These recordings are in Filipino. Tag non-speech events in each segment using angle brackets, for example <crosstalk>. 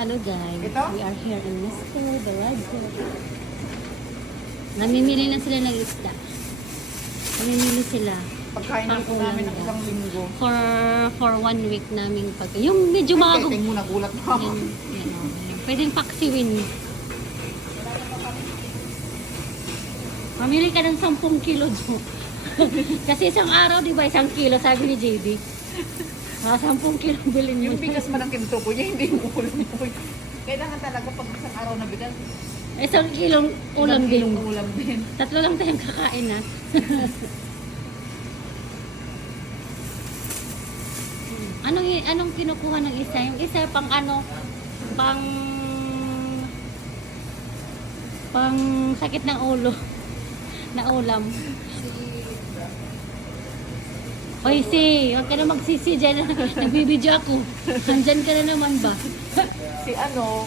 Hello guys, Ito? we are here in Red Hook. Namimili na sila ng isda. Namimili sila Pagkain na po namin ng isang linggo. for for one week namin pag yung medyo mga Teteng mo nagulat mo yan, oh. Pwedeng paksiwin. Mamili ka ng 10 kilo, Jo. <laughs> Kasi isang araw, di ba, isang kilo, sabi ni JB. Mga 10 kilo bilhin mo. Yung bigas man ang kinto ko niya, hindi mo ulam mo. Kailangan talaga pag isang araw na bigas, Isang kilong ulam isang din. kilong ulam din. Tatlo lang tayong kakain, ha? <laughs> anong, anong kinukuha ng isa? Yung isa pang ano, pang pang sakit ng ulo <laughs> na ulam. Oy, si, huwag ka na magsisi dyan. <laughs> Nagbibidyo ako. Nandyan ka na naman ba? <laughs> Si ano,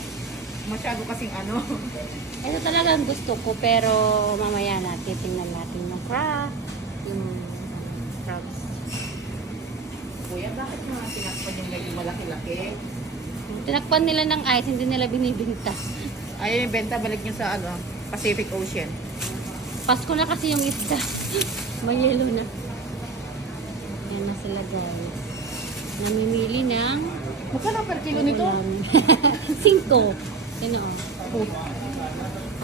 masyado kasing ano. <laughs> Ito talaga ang gusto ko, pero mamaya natin, tingnan natin yung crab, yung crabs. Kuya, bakit mga tinakpan yung medyo malaki-laki? Tinakpan nila ng ice, hindi nila binibinta. Ayaw yung benta, balik nyo sa ano, Pacific Ocean. Pasko na kasi yung isda. May yellow na. Yan na sila guys. Namimili ng Magkano per kilo nito? <laughs> Cinco. Sino? Oh.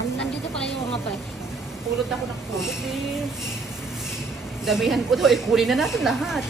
An- Nandito pala yung mga pa. Pulot ako ng pulot eh. Damihan ko to, eh, kunin na natin lahat.